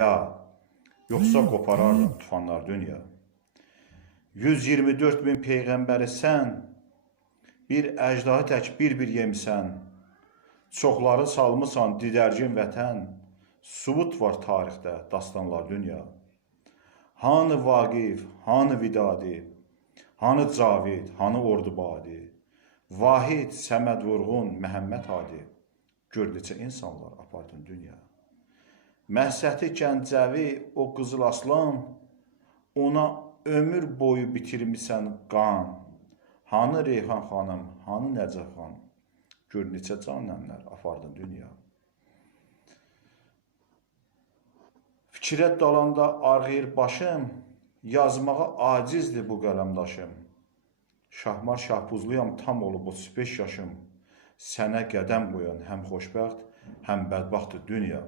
Ya, yoxsa qopararlar tufanlar dünya. 124 min peyğəmbəri sən, bir əcdahi tək bir-bir yemisən, çoxları salmısan didərgin vətən, subut var tarixdə, dastanlar dünya. Hanı Vaqif, hanı Vidadi, hanı Cavid, hanı Ordubadi, Vahid, Səməd Vurğun, Məhəmməd Hadi, gör neçə insanlar apardın dünya. Məhsəti Gəncəvi, o qızıl aslan, ona ömür boyu bitirmisən qan. Hanı Reyhan xanım, hanı Nəcəf xanım, gör neçə canənlər apardın dünya. Fikrə dalanda arğıyır başım, yazmağa acizdir bu qələmdaşım. Şahmar Şahbuzluyam, tam olub 35 yaşım. Sənə qədəm qoyan həm xoşbəxt, həm bədbəxtdir dünya.